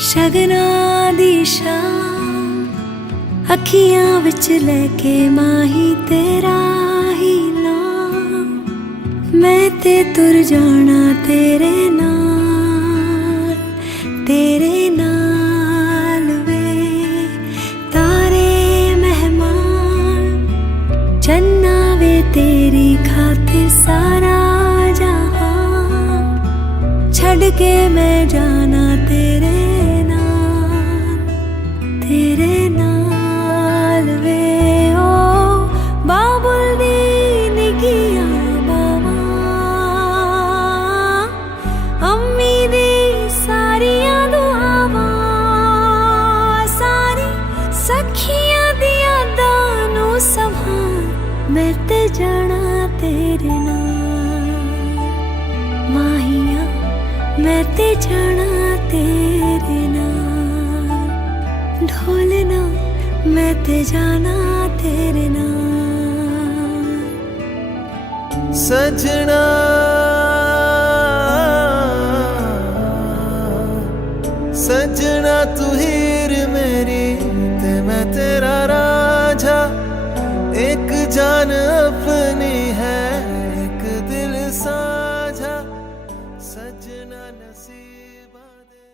शगना दी शाम अखियां विच लेके माही तेरा ही नाम, मैं ते तुर जाना तेरे नाल वे। तारे मेहमान चन्ना वे तेरी खातिर सारा जहां, छड़ के मैं जाना तेरे नाल वे। ओ बाबुल दी निगियां बावा, अम्मी दी सारियां दुआवां, सारी सखियां दी यादां नू संभाल, मैं ते जाना तेरे नाल माहिया, मैं ते जाना तेरे नाल ढोलना, मैं ते जाना तेरे नाल। सजना सजना तू हीर मेरी ते मैं तेरा राजा, एक जान अपनी है एक दिल साझा, सजना नसीबा दे।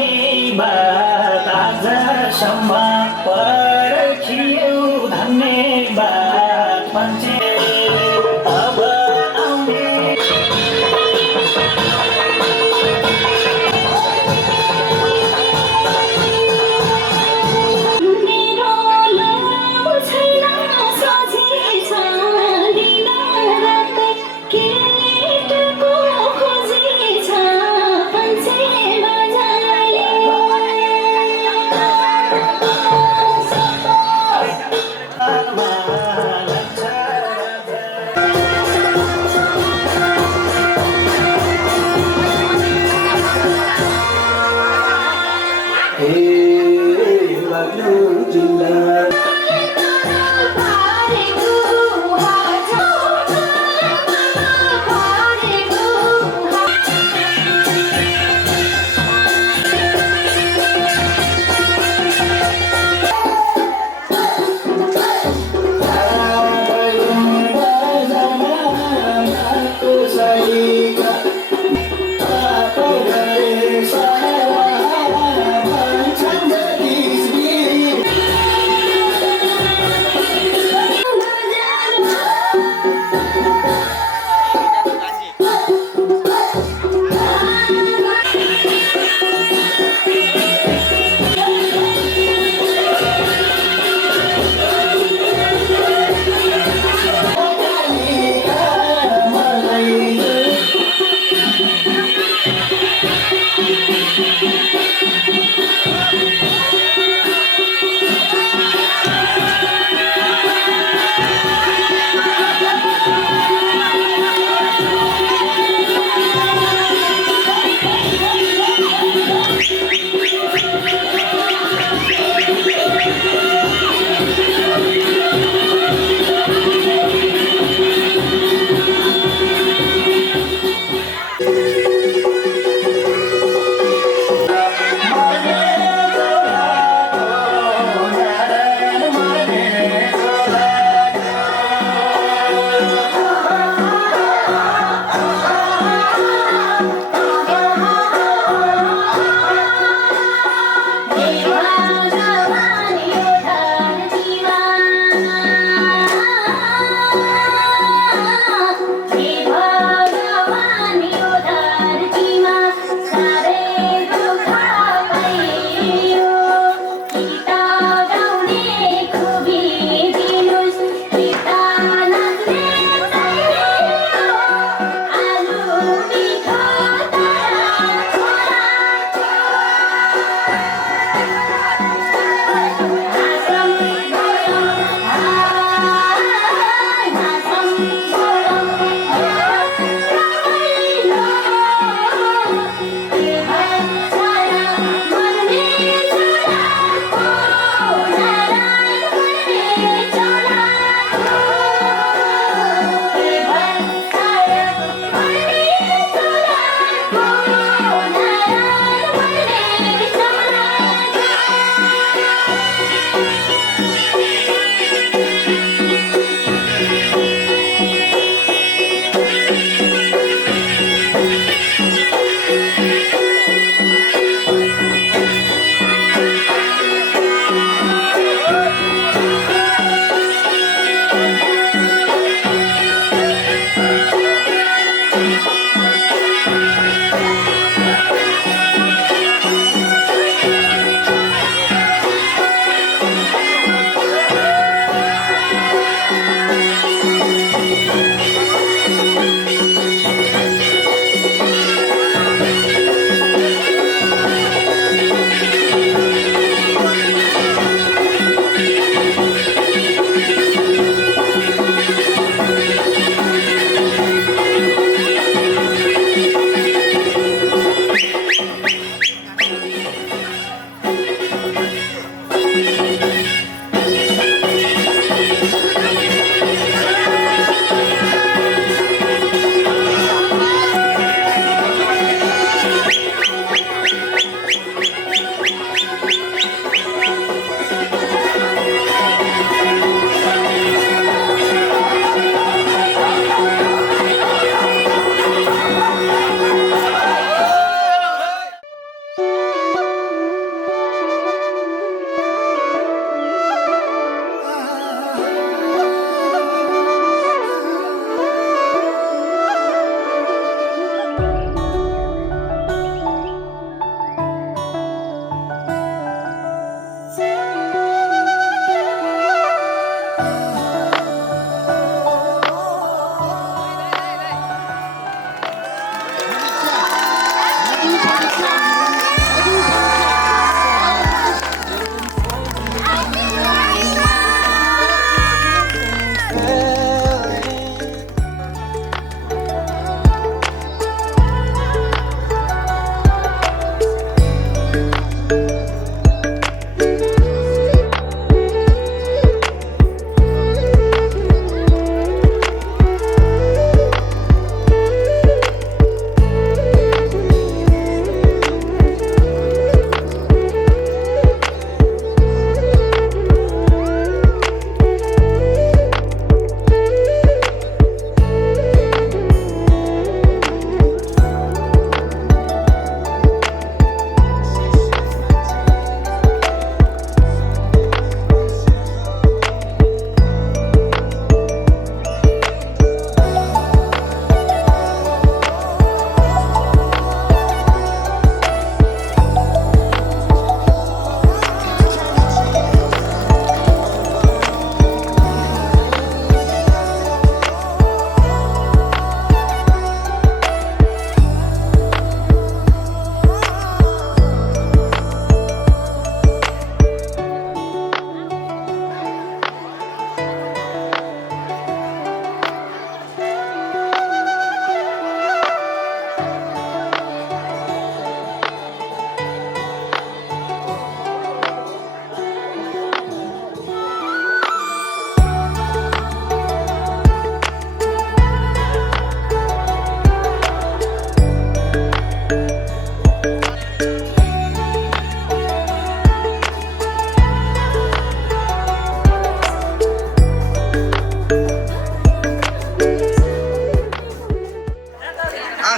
धन्यवाद आजसम्म पर्खियो धन्यवाद मान्छे अब आउने मेरो लो छैन सोझेछ दिन रात केटको खोजेछ मान्छे मजाले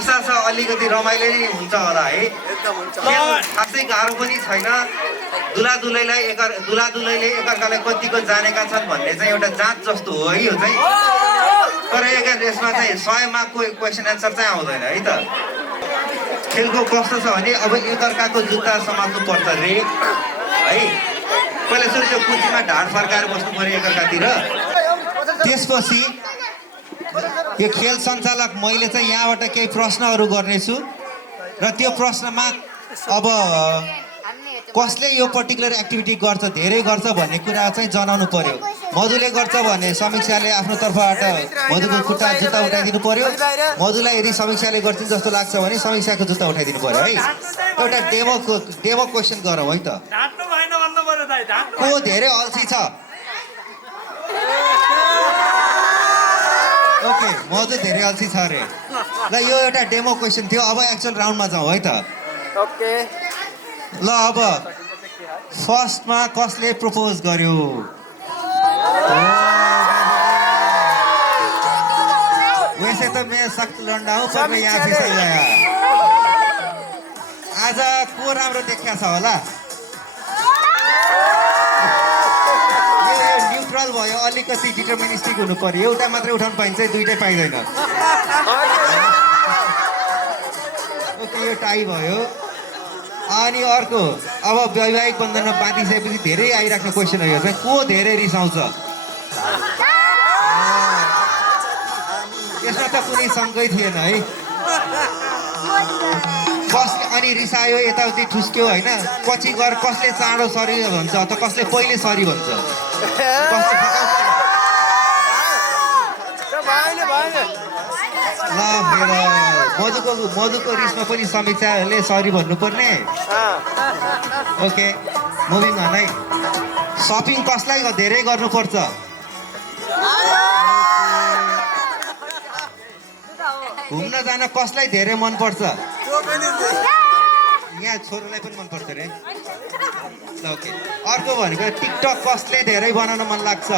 आशा छ अलिकति रमाइलो नै हुन्छ होला है। खेल खासै गाह्रो पनि छैन। दुलादुलैले एकअर्कालाई कतिको जानेका छन् भन्ने चाहिँ एउटा जाँच जस्तो हो है यो चाहिँ। तर यसमा चाहिँ 100 मार्कको क्वेसन एन्सर चाहिँ आउँदैन है त। खेलको कस्तो छ भने अब एकअर्काको जुत्ता समात्नु पर्छ रे है। पहिला सुरु त्यो कुर्सीमा ढाड फर्काएर बस्नु पर्यो एकअर्कातिर। त्यसपछि यो खेल सञ्चालक मैले चाहिँ यहाँबाट केही प्रश्नहरू गर्नेछु र त्यो प्रश्नमा अब कसले यो पर्टिकुलर एक्टिभिटी गर्छ, धेरै गर्छ भन्ने कुरा चाहिँ जनाउनु पर्यो। मधुले गर्छ भने समीक्षाले आफ्नो तर्फबाट मधुको जुत्ता उठाइदिनु पर्यो। मधुलाई यदि समीक्षाले गर्छ जस्तो लाग्छ भने समीक्षाको जुत्ता उठाइदिनु पर्यो है। एउटा डेमो क्वेसन गरौँ है त। को धेरै अल्छी छ? ओके, मधु धेरै अल्छी छ अरे। ल यो एउटा डेमो क्वेसन थियो। अब एक्चुअल राउन्डमा जाउँ है त। ओके ल अब फर्स्टमा कसले प्रपोज गर्यो? वैसे तो मैं सख्त लौंडा हूँ पर मैं यहाँ फिसल गया। आज को राम्रो देखिया छ होला? यो न्युट्रल भयो, अलिकति डिटर्मिनिस्टिक हुनु पर्यो। एउटा मात्रै उठाउनु पाइन्छ, दुईटै पाइँदैन। ओके, यो टाई भयो। अनि अर्को अब वैवाहिक बन्धनमा बाँधिसकेपछि धेरै आइराख्ने क्वेसन हो यो चाहिँ। को धेरै रिसाउँछ? यसमा त कुनै शङ्कै थिएन है। कसले अनि रिसायो, यताउति ठुस्क्यो होइन। पछि गएर कसले चाँडो सरी भन्छ त कसले पहिले सरी भन्छ। ल मेरो मधुको रिसमा पनि समीक्षाले सरी भन्नुपर्ने। ओके, मुभिङ अन है। सपिङ कसलाई धेरै गर्नुपर्छ? घुम्न जान कसलाई धेरै मनपर्छ? यहाँ छोरोलाई पनि मनपर्छ अरे। ल ओके, अर्को भनेको टिकटक कसले धेरै बनाउन मन लाग्छ?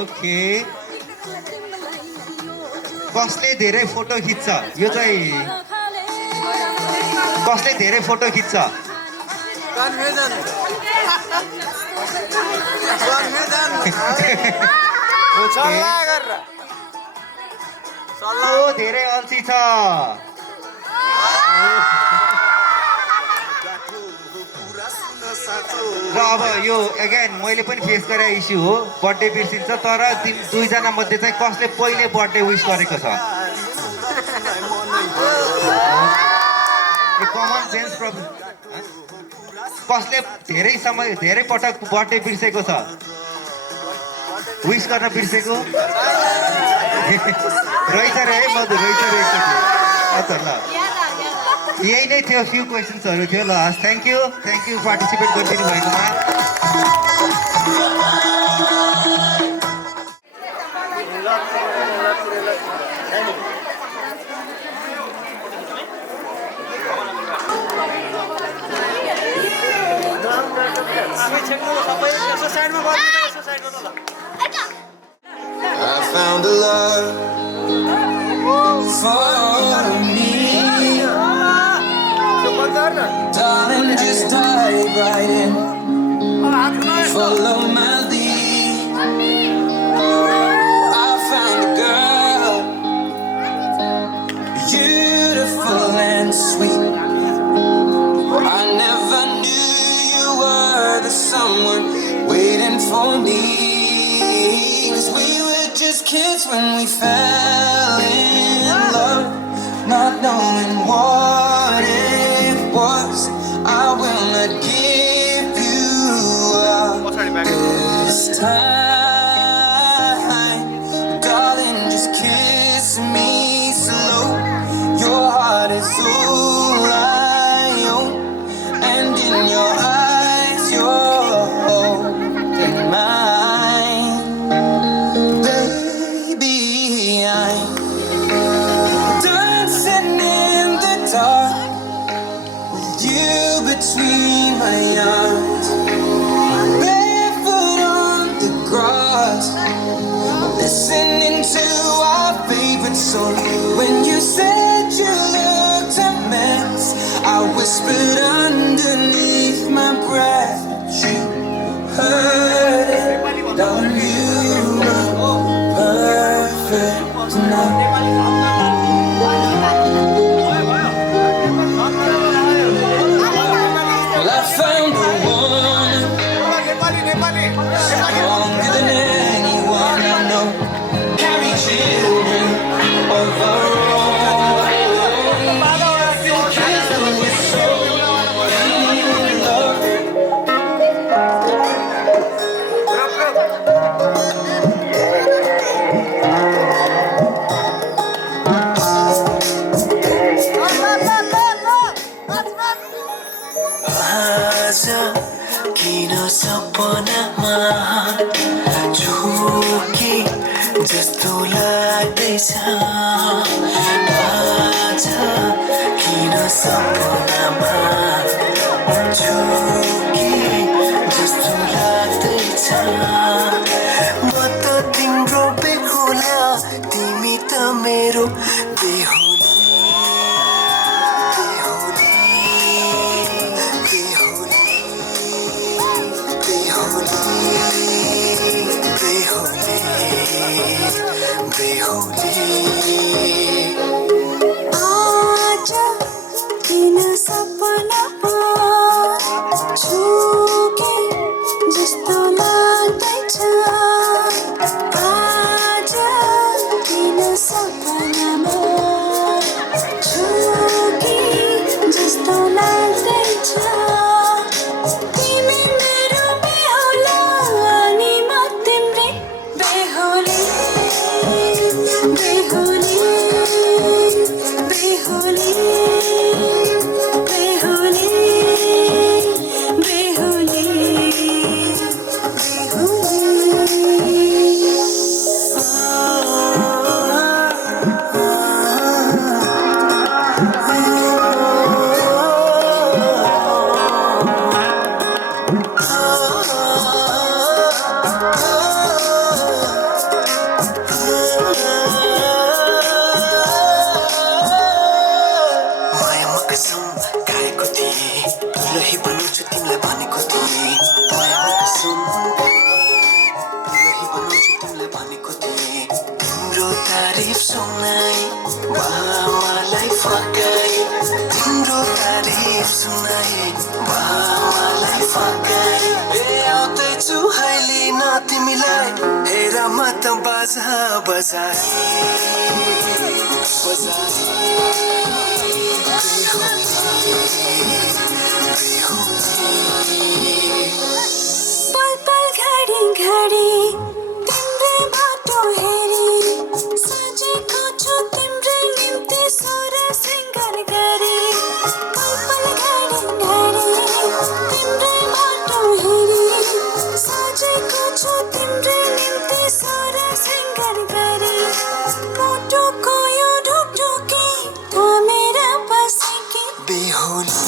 ओके, कसले धेरै फोटो खिच्छ? यो चाहिँ कसले धेरै फोटो खिच्छ? को धेरै अल्छी छ? र अब यो एगेन मैले पनि फेस गरेको इस्यु हो। बर्थडे बिर्सिन्छ, तर दुईजना मध्ये चाहिँ कसले पहिले बर्थडे विस गरेको छ? Common sense problem. कसले धेरै पटक बर्थडे बिर्सेको छ? विस गर्न बिर्सेको रहेछ रे है मधु, रहेछ रे। अच्छा ल, यही नै थियो, फ्यु क्वेसन्सहरू थियो। ल थ्याङ्क यू पार्टिसिपेट गरिदिनु भएकोमा। I found a love for me. Darling, just dive right in. Follow my lead. I found a girl, beautiful and sweet. I never knew you were the someone waiting for me. 'Cause we were just kids when we fell in love, not knowing what it was. I will not give you up this time. Darling, just kiss me slow. Your heart is all I own, and in your eyes you're holding mine. Baby, I'm dancing in the dark with you between my arms, barefoot on the ground. So when you said you looked a mess, I whispered underneath my breath. You heard it, darling, you were perfect tonight. Well, I found the one stronger than anyone I know. Carry children of our own. Kissed her with so much love. आज किन सपनामा झुकी जस्तो लाग्दैछ आज किन सपनामा झुकी जस्तो लाग्दैछ म त तिम्रो बेहुला तिमी त मेरो बेहुली आज किन सपनामा झुके जस्तो लाग्दैछ आज किन सपनामा झुके जस्तो लाग्दैछ तिमी मेरो बेहुला अनि म तिम्रै बेहुली बेहुली बेहुली बेहुली बेहुली मायामा कसम खाएको थिएँ दुलही बनाउँछु तिमीलाई भनेको थिएँ मायामा कसम दुलही बनाउँछु तिमीलाई भनेको थिएँ तिम्रो तारिफ सुनाई बाबालाई फकाई तिम्रो तारिफ सुनाई बाबालाई फकाई आउँदैछु अहिले न तिमीलाई हेर म त बाजा बजाई पल पल घडी घडी तिम्रै बाटो हेरी सजेको छु तिम्रै निम्ति सोर सिंगार गरी पल पल घडी घडी तिम्रै बाटो हेरी सजेको छु तिम्रै निम्ति सोर सिंगार गरी मुटुको यो ढुकढुकी थामेर बसेकी बेहुली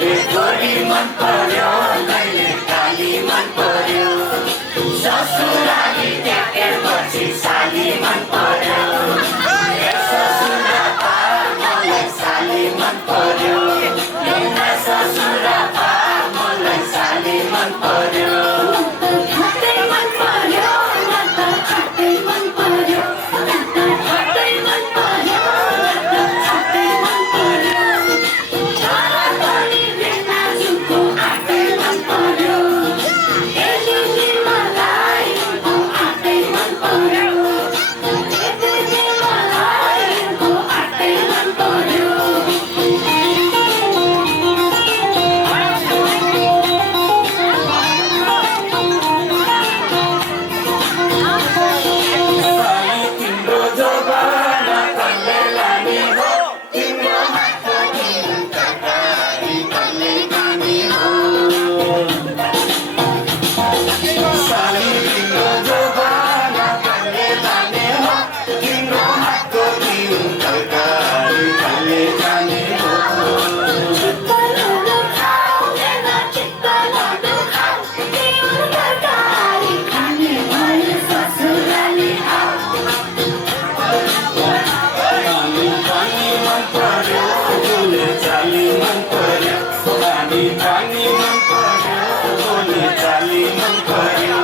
कहिले छोरी मन पर्यो कहिले काली मन पर्यो ससुराली टेकेपछि साली मन पर्यो ससुरापा मलाई साली मन पर्यो ससुरापा मलाई साली मन पर्यो खातै मन पर्यो न त खातै मन पर्यो न त खातै मन पर्यो न त खातै मन पर्यो तर पनि बिना जुको आतै मन पर्यो एलिनी मलाई को आतै मन पर्यो एलिनी मलाई को आतै मन पर्यो साली तिम्रो जोगाना कहिले लाने हो तिम्रो हातको तिम्रो तरकारी कहिले खाने हो साली तिम्रो जोगाना कहिले लाने हो तिम्रो हातको तिम्रो तरकारी कहिले खाने हो चित्तलो खाउँदैन चित्तलो खाऊ तिम्रो तरकारी खाने भयो ससुराली आऊ पानी पानी मन पर्यो बोले चाली मन पर्यो पानी पानी मन पर्यो बोले चाली मन पर्यो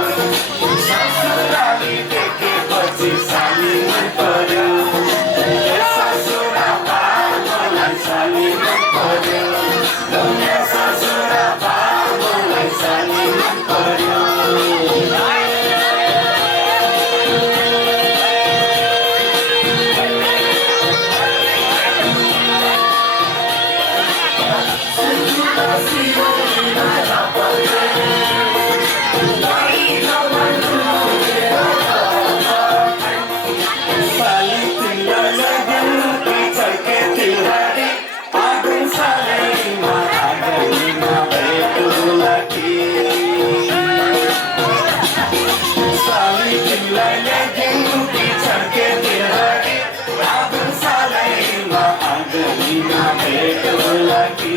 ससुराली देखेपछि साली मन पर्यो ससुरापा मलाई साली मन पर्यो ससुरापा मलाई साली मन पर्यो साली तिमीलाई लाग्यो पिछड्के तिहारी आगो सालैमा आगनीमा भेट होला कि साली तिमीलाई लाग्यो पिछड्के तिहारी आगो सालैमा आगनीमा भेट होला कि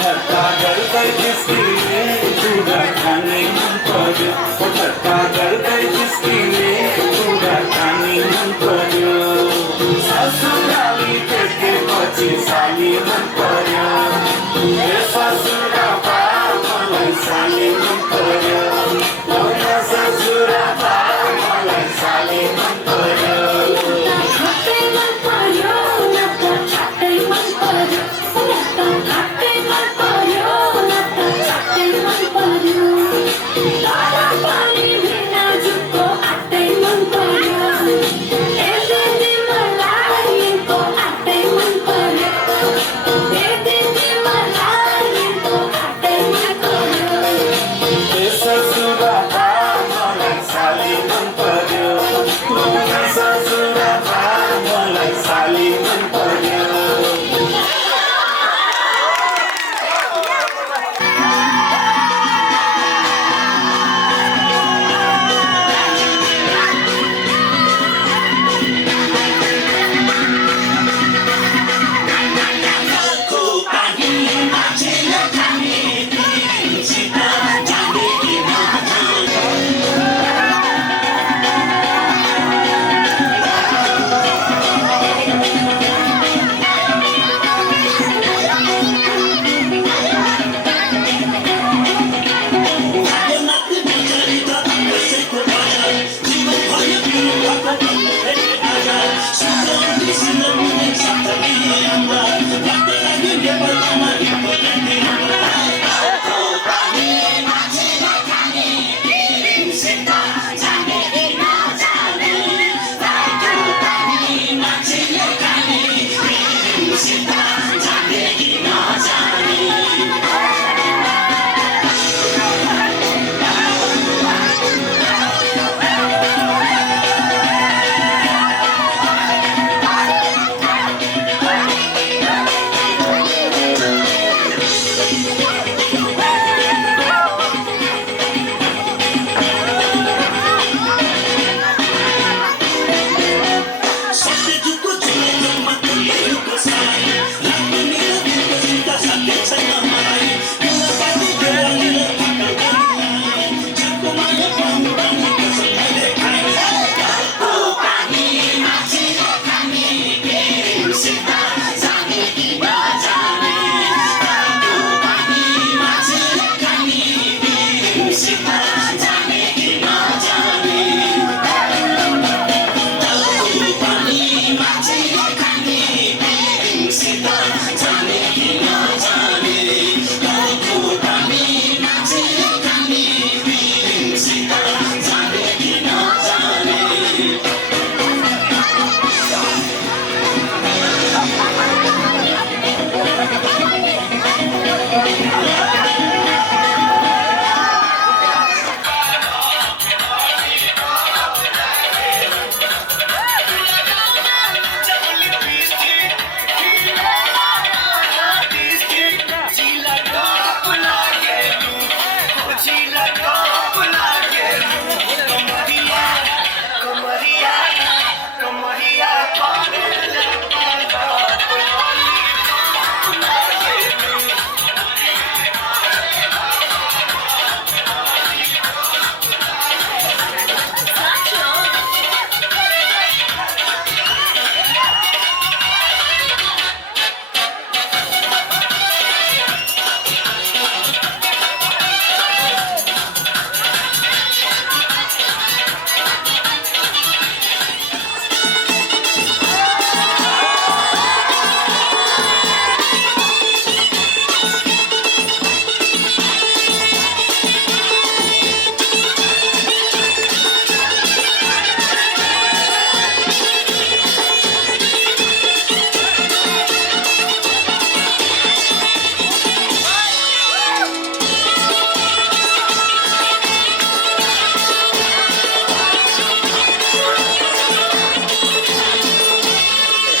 ठट्टा गर्दै जिस्किने कुरा खाने मन पर्यो ठट्टा गर्दै जिस्किने कुरा खाने मन पर्यो ससुराली देखेपछि साली मन पर्यो ससुरापा मलाई साली मन पर्यो ससुरापा मलाई साली मन पर्यो खातै मन पर्यो न त खातै मन पर्यो न त खातै मन पर्यो न त खातै मन पर्यो तर पनि बिना जुको आतै मन पर्यो एलिनी मलाई को आतै मन पर्यो एलिनी मलाई को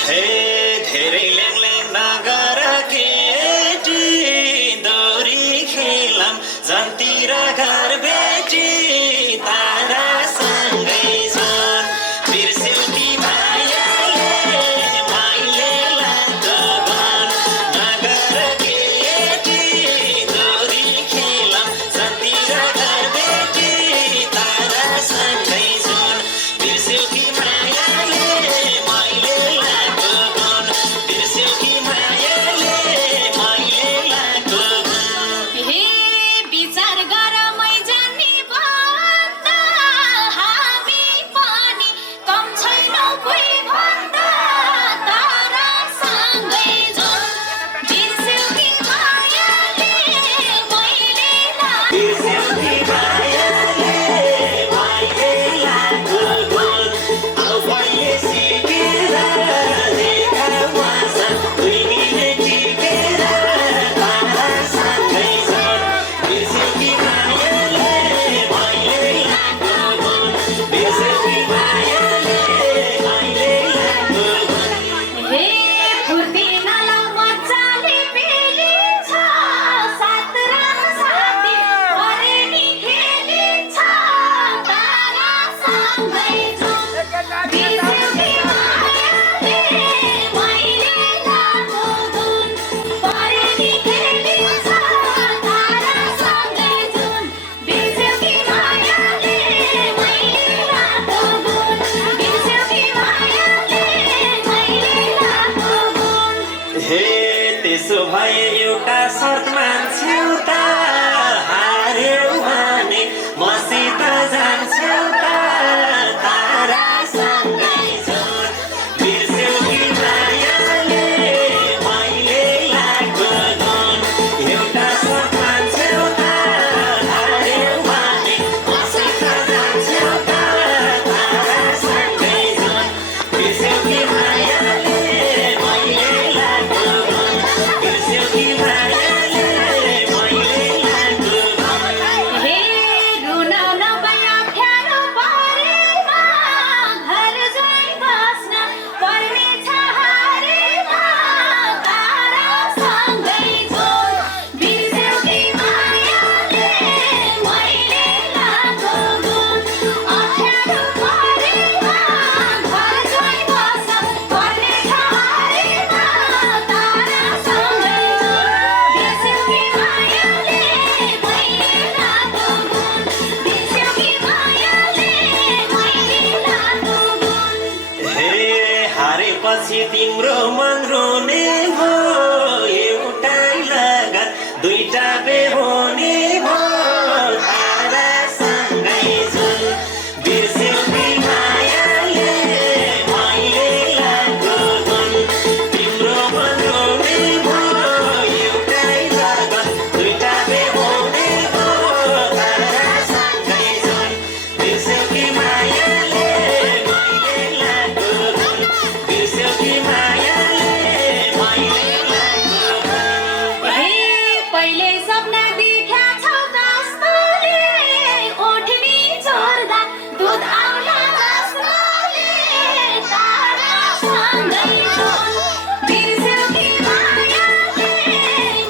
हे धेरै ल्याङल्याङ नगर केटी दोरी खेलम जन्तिर घर बेटी तारासँगै जान बिर्स्यौ कि मायाले माइले लाग्दो गान नगर केटी दोरी खेलम जन्तिर घर बेटी तारासँगै जान बिर्स्यौ कि मायाले माइले लाग्दो गान बिर्स्यौ कि मायाले माइले लाग्दो गान हे विचार गर मै जान्ने भन्दा हामी पनि कम छैनौ कोही भन्दा तारासँगै जाउँ बिर्स्यौ कि मायाले मैले बिर्स्यौ कि मायाले माइले लाग्दो गान आऊ पढ्ने सिकेर रेखामा जान दुई मिनेट टिकेर तारासँगै जान बिर्स्यौ कि मायाले माइले लाग्दो गान बिर्स्यौ कि मायाले माइले लाग्दो गान हे फुर्ती नलाउ मजाले पेलिन्छ सात रात साथी भरेनी खेलिन्छ तारासँगै जाउँ बिर्स्यौ कि मायाले मैले लाग्दो गुण भरेनी खेलिन्छ तारासँगै जाउँ बिर्स्यौ कि मायाले मैले लाग्दो गुण बिर्स्यौ कि मायाले मैले लाग्दो गुण हे त्यसो भए एउटा सर्त मान्छौ त हार्यौ भने मसित जान्छौ त तारासँगै जाउँ बिर्स्यौ कि मायाले मैले लाग्दो गान एउटा सर्त मान्छौ त हार्यौ भने मसित जान्छौ त तारासँगै जाउँ बिर्स्यौ कि मायाले मैले लाग्दो गान बिर्स्यौ कि मायाले मैले लाग्दो गान हे रुन नभई अप्ठ्यारो परेमा घर ज्वाइँ बस्न पर्नेछ हारेमा तारासँगै जाउँ बिर्स्यौ कि मायाले मैले लाग्दो गुण अप्ठ्यारो परेमा घर ज्वाइँ बस्न पर्नेछ हारेमा तारासँगै जाउँ बिर्स्यौ कि मायाले मैले लाग्दो गुण बिर्स्यौ कि मायाले मैले लाग्दो गुण हे हारेपछि तिम्रो मन रोने भो एउटै लगन दुईटा बेहोनी भो तारासँगै जाउँ बिर्स्यौ कि मायाले मैले लाग्दो गान तिम्रो मन रोने भो एउटै लगन दुईटा बेहोनी भो तारासँगै जाउँ बिर्स्यौ कि मायाले मैले लाग्दो गान बिर्स्यौ कि मायाले मैले लाग्दो गान हे मैले सपना देख्या छौ कस्तोले ओठनी चोर्दा दुध आउला कस्तोले तारा सँगै जुन बिर्स्यौ कि मायाले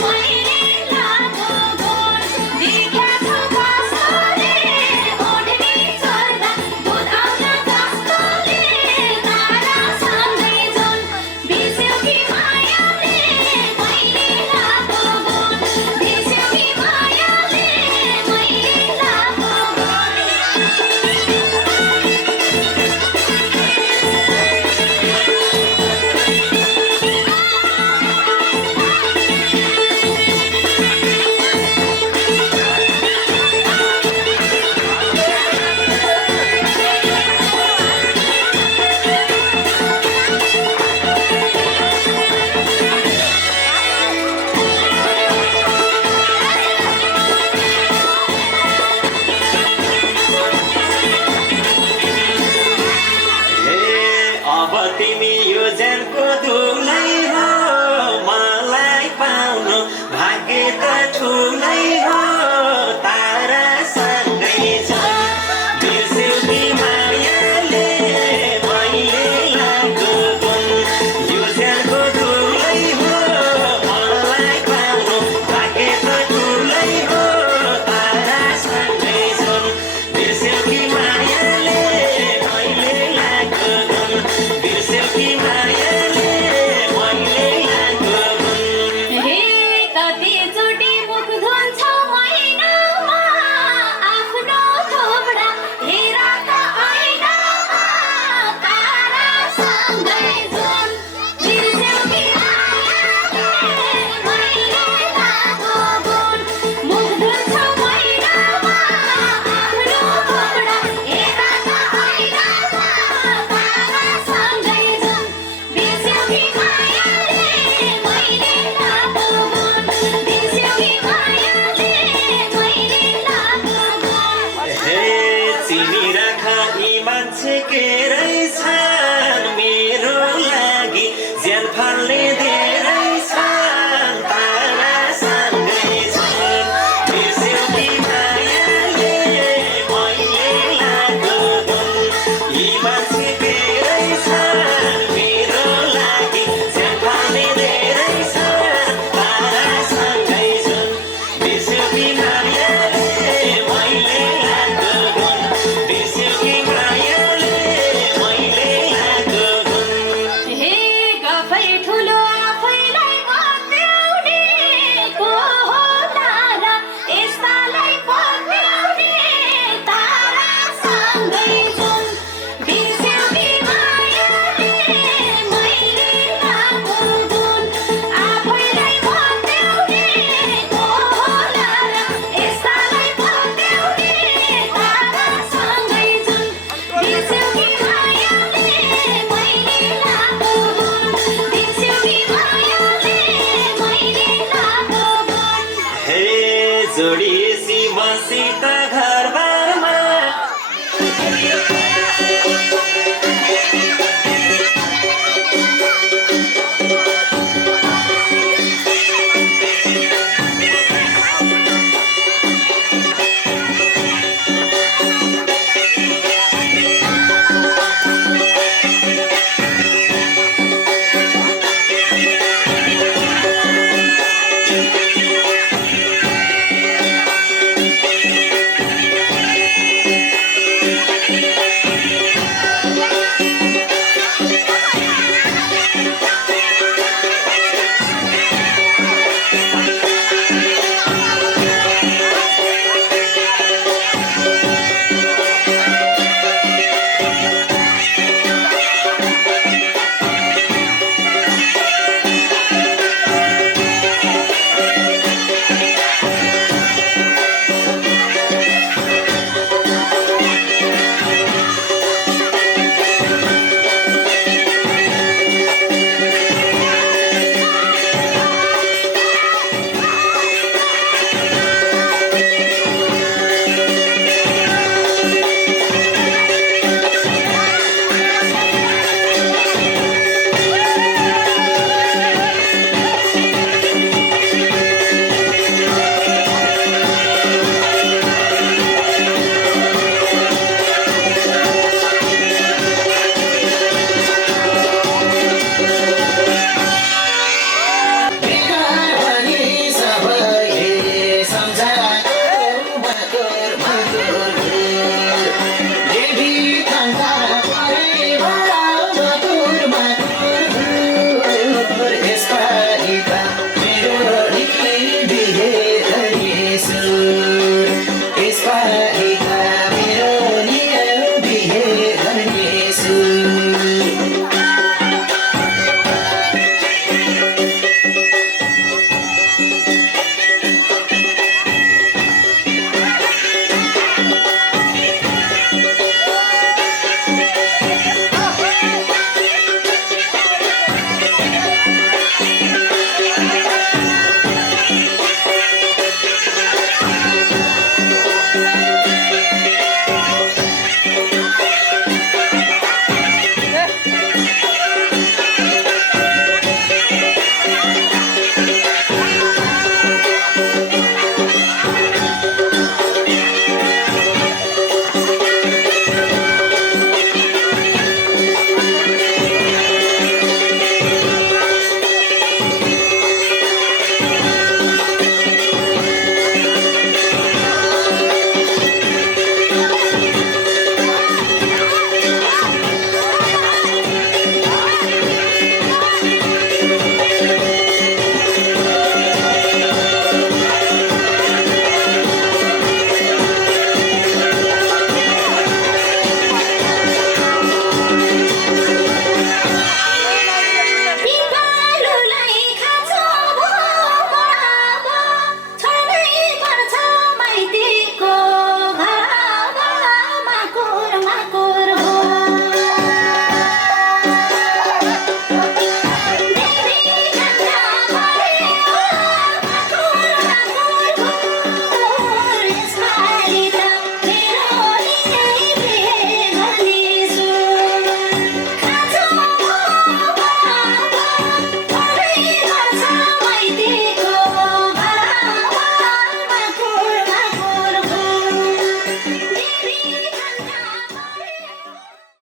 मैले लागो गोड देख्या छौ कस्तोले ओठनी चोर्दा दुध आउला कस्तोले तारा सँगै जुन बिर्स्यौ कि मायाले मैले लागो गोड बिर्स्यौ कि मायाले मैले लागो गोड अब तिमी यो ज्यानको धुलै हो मलाई पाउनु भाग्य त ठुलै हो तारा सँगै जाउँ बिर्स्यौ कि मायाले मैले लागो गुण यो ज्यानको धुलै हो मलाई पाउनु भाग्य त ठुलै हो तारा सँगै जाउँ बिर्स्यौ कि मायाले मैले लागो गुण बिर्स्यौ कि मायाले मैले लागो गुण हे कति चोटि मुख धुन्छौ महिनामा आफ्नो थोपडा हेर त ऐनामा तारा सँगै जुन बिर्स्यौ कि मायाले मैले लागो गुण मुख धुन्छौ महिनामा आफ्नो थोपडा हेर त ऐनामा तारा सँगै जुन बिर्स्यौ कि मायाले मैले लागो गुण बिर्स्यौ कि मायाले मैले लागो गुण हे चिनिराख यी मान्छे के रहेछन् मेरो लागि ज्यान फाल्ने धेरै छन् तारा सँगै छन् बिर्स्यौ कि मायाले मैले लागो गुण यी मान्छे के रहेछन् मेरो लागि ज्यान फाल्ने धेरै छन् तारा सँगै छन् बिर्स्यौ कि मायाले मैले लागो गुण बिर्स्यौ कि मायाले मैले लागो गुण हे गफै ठुलो आफैलाई पत्याउने को हो तारा यस्तालाई पत्याउने तारा सँगै जुन बिर्स्यौ कि मायाले मैले लागो गुण आफैलाई पत्याउने को हो तारा यस्तालाई पत्याउने तारा सँगै जुन बिर्स्यौ कि मायाले मैले लागो गुण बिर्स्यौ कि मायाले मैले लागो गुण हे जोडिएसी बसित घरबार